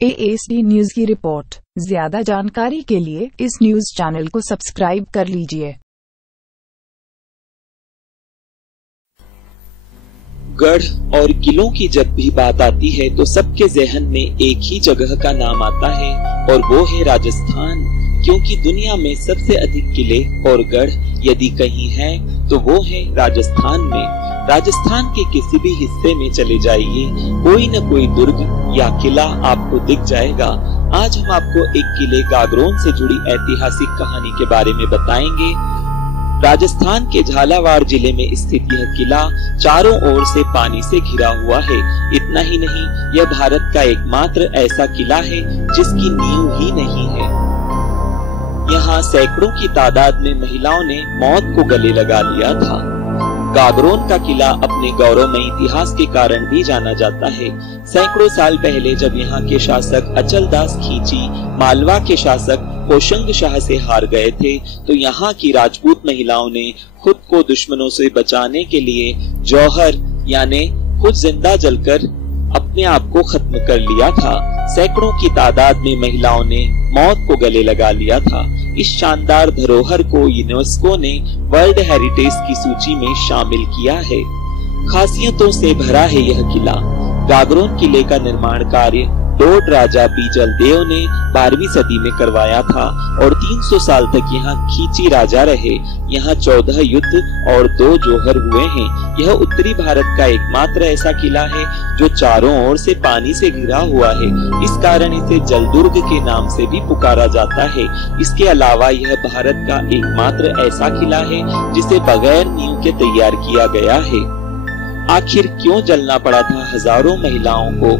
ASD news की report. ज्यादा जानकारी के लिए इस न्यूज चैनल को सब्सक्राइब कर लीजिए। गढ़ और किलों की जब भी बात आती है तो सबके ज़हन में एक ही जगह का नाम आता है और वो है राजस्थान। क्योंकि दुनिया में सबसे अधिक किले और गढ़ यदि कहीं है तो वो है राजस्थान में। राजस्थान के किसी भी हिस्से में चले जाइए, कोई न कोई दुर्ग या किला आपको दिख जाएगा। आज हम आपको एक किले गागरोन से जुड़ी ऐतिहासिक कहानी के बारे में बताएंगे। राजस्थान के झालावाड़ जिले में स्थित यह किला चारों ओर से पानी से घिरा हुआ है। इतना ही नहीं, यह भारत का एकमात्र ऐसा किला है जिसकी नींव ही नहीं है। यहाँ सैकड़ों की तादाद में महिलाओं ने मौत को गले लगा लिया था। गागरोन का किला अपने गौरवमय इतिहास के कारण भी जाना जाता है। सैकड़ों साल पहले जब यहाँ के शासक अचलदास खींची मालवा के शासक होशंग शाह से हार गए थे, तो यहाँ की राजपूत महिलाओं ने खुद को दुश्मनों से बचाने के लिए जौहर यानी खुद जिंदा जलकर अपने आप को खत्म कर लिया था। सैकड़ों की तादाद में महिलाओं ने मौत को गले लगा लिया था। इस शानदार धरोहर को यूनेस्को ने वर्ल्ड हेरिटेज की सूची में शामिल किया है। खासियतों से भरा है यह किला। गागरोन किले का निर्माण कार्य डोड राजा बीजलदेव ने 12वीं सदी में करवाया था और 300 साल तक यहाँ खींची राजा रहे। यहाँ 14 युद्ध और 2 जौहर हुए हैं। यह उत्तरी भारत का एकमात्र ऐसा किला है जो चारों ओर से पानी से घिरा हुआ है। इस कारण इसे जलदुर्ग के नाम से भी पुकारा जाता है। इसके अलावा यह भारत का एकमात्र ऐसा किला है जिसे बगैर नींव के तैयार किया गया है। आखिर क्यों जलना पड़ा था हजारों महिलाओं को?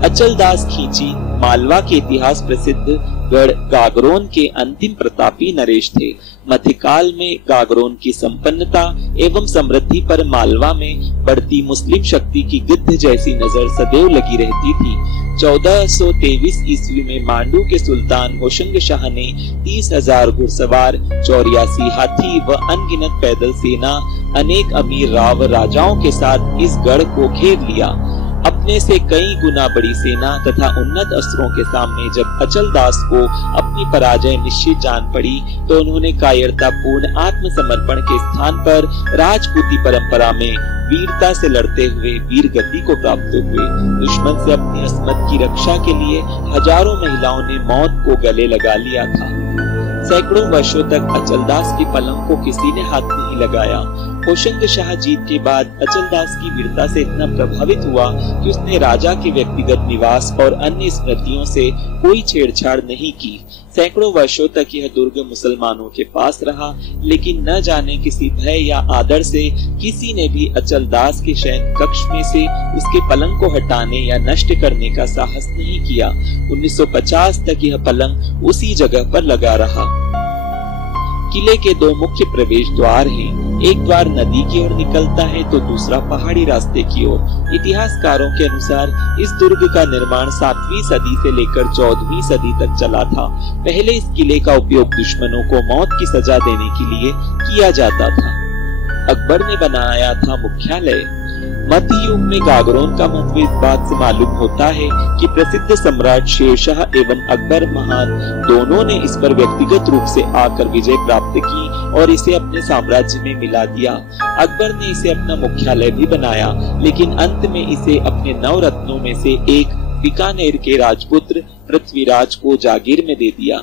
अचलदास खींची मालवा के इतिहास प्रसिद्ध गढ़ गागरोन के अंतिम प्रतापी नरेश थे। मध्यकाल में गागरोन की संपन्नता एवं समृद्धि पर मालवा में बढ़ती मुस्लिम शक्ति की गिद्ध जैसी नजर सदैव लगी रहती थी। 1423 ईस्वी में मांडू के सुल्तान होशंग शाह ने 30,000 घुड़सवार, 84 हाथी व अनगिनत पैदल सेना, अनेक अमीर राव राजाओं के साथ इस गढ़ को घेर लिया। अपने से कई गुना बड़ी सेना तथा उन्नत अस्त्रों के सामने जब अचलदास को अपनी पराजय निश्चित जान पड़ी तो उन्होंने कायरतापूर्ण आत्मसमर्पण के स्थान पर राजपूती परंपरा में वीरता से लड़ते हुए वीर गति को प्राप्त हुए। दुश्मन से अपनी अस्मत की रक्षा के लिए हजारों महिलाओं ने मौत को गले लगा लिया था। सैकड़ों वर्षों तक अचलदास की पलंग को किसी ने हाथ नहीं लगाया। होशंग शाह जीत के बाद अचलदास की वीरता से इतना प्रभावित हुआ कि उसने राजा के व्यक्तिगत निवास और अन्य स्मृतियों से कोई छेड़छाड़ नहीं की। सैकड़ों वर्षों तक यह दुर्ग मुसलमानों के पास रहा, लेकिन न जाने किसी भय या आदर से किसी ने भी अचलदास के शयन कक्ष में से उसके पलंग को हटाने या नष्ट करने का साहस नहीं किया। 1950 तक यह पलंग उसी जगह पर लगा रहा। किले के 2 मुख्य प्रवेश द्वार हैं। एक द्वार नदी की ओर निकलता है तो दूसरा पहाड़ी रास्ते की ओर। इतिहासकारों के अनुसार इस दुर्ग का निर्माण 7वीं सदी से लेकर 14वीं सदी तक चला था। पहले इस किले का उपयोग दुश्मनों को मौत की सजा देने के लिए किया जाता था। अकबर ने बनाया था मुख्यालय। मध्य युग में गागरोन का महत्व इस बात से मालूम होता है कि प्रसिद्ध सम्राट शेरशाह एवं अकबर महान दोनों ने इस पर व्यक्तिगत रूप से आकर विजय प्राप्त की और इसे अपने साम्राज्य में मिला दिया। अकबर ने इसे अपना मुख्यालय भी बनाया, लेकिन अंत में इसे अपने 9 रत्नों में से एक बीकानेर के राजपुत्र पृथ्वीराज को जागीर में दे दिया।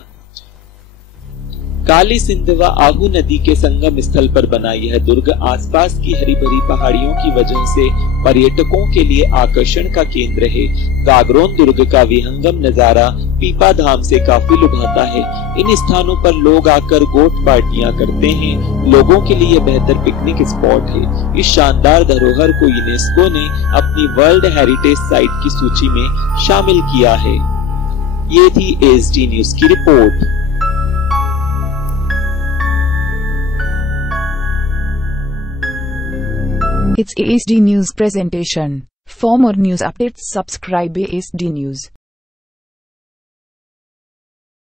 काली सिंध व आहू नदी के संगम स्थल पर बना यह दुर्ग आसपास की हरी भरी पहाड़ियों की वजह से पर्यटकों के लिए आकर्षण का केंद्र है। गागरोन दुर्ग का विहंगम नजारा पीपा धाम से काफी लुभाता है। इन स्थानों पर लोग आकर गोट पार्टियां करते हैं। लोगों के लिए बेहतर पिकनिक स्पॉट है। इस शानदार धरोहर को यूनेस्को ने अपनी वर्ल्ड हेरिटेज साइट की सूची में शामिल किया है। ये थी ASD न्यूज की report. It's ASD News presentation. For more news updates, subscribe ASD News.